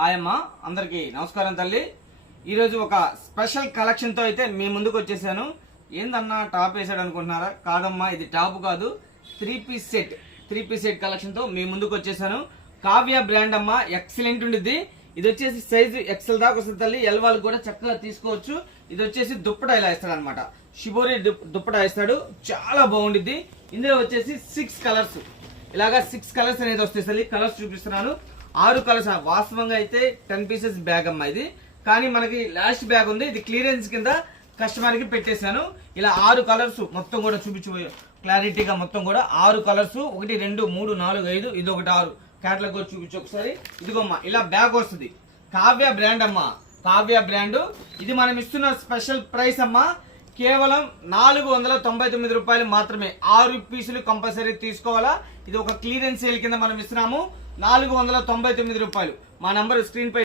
ఆయమ్మ అందరికి నమస్కారం తల్లి. ఈరోజు ఒక స్పెషల్ కలెక్షన్ తో అయితే మీ ముందుకు వచ్చేసాను. ఏందన్నా టాప్ వేసాడు అనుకుంటున్నారా? కాదమ్మా, ఇది టాప్ కాదు, త్రీ పీస్ సెట్ కలెక్షన్ తో మీ ముందుకు వచ్చేసాను. కావ్య బ్రాండ్ అమ్మ, ఎక్సలెంట్ ఉండిద్ది. ఇది వచ్చేసి సైజు ఎక్సెల్ దాకా వస్తుంది తల్లి. ఎల్ వాళ్ళు కూడా చక్కగా తీసుకోవచ్చు. ఇది వచ్చేసి దుప్పటా ఇలా ఇస్తాడు అనమాట, షిబోరి దుప్పటా ఇస్తాడు, చాలా బాగుండిద్ది. ఇందులో వచ్చేసి 6 కలర్స్, ఇలాగా 6 కలర్స్ అనేది వస్తాయి తల్లి. కలర్స్ చూపిస్తున్నాను, 6 కలర్స్. వాస్తవంగా అయితే 10 పీసెస్ బ్యాగ్ అమ్మా ఇది, కానీ మనకి లాస్ట్ బ్యాగ్ ఉంది. ఇది క్లియరెన్స్ కింద కస్టమర్ కి పెట్టేశాను. ఇలా 6 కలర్స్ మొత్తం కూడా చూపించు క్లారిటీగా. మొత్తం కూడా 6 కలర్స్, 1 2 3 4 5, ఇది ఒకటి 6 క్యాటలాగ్ కూడా చూపించు ఒకసారి. ఇదిగోమ్మా ఇలా బ్యాగ్ వస్తుంది. కావ్య బ్రాండ్ అమ్మా, కావ్య బ్రాండ్. ఇది మనం ఇస్తున్న స్పెషల్ ప్రైస్ అమ్మా, కేవలం 499 రూపాయలు మాత్రమే. 6 పీసులు కంపల్సరీ తీసుకోవాలా. ఇది ఒక క్లియరెన్స్ సేల్ కింద మనం ఇస్తున్నాము. 499 రూపాయలు. మా నంబర్ స్క్రీన్ పై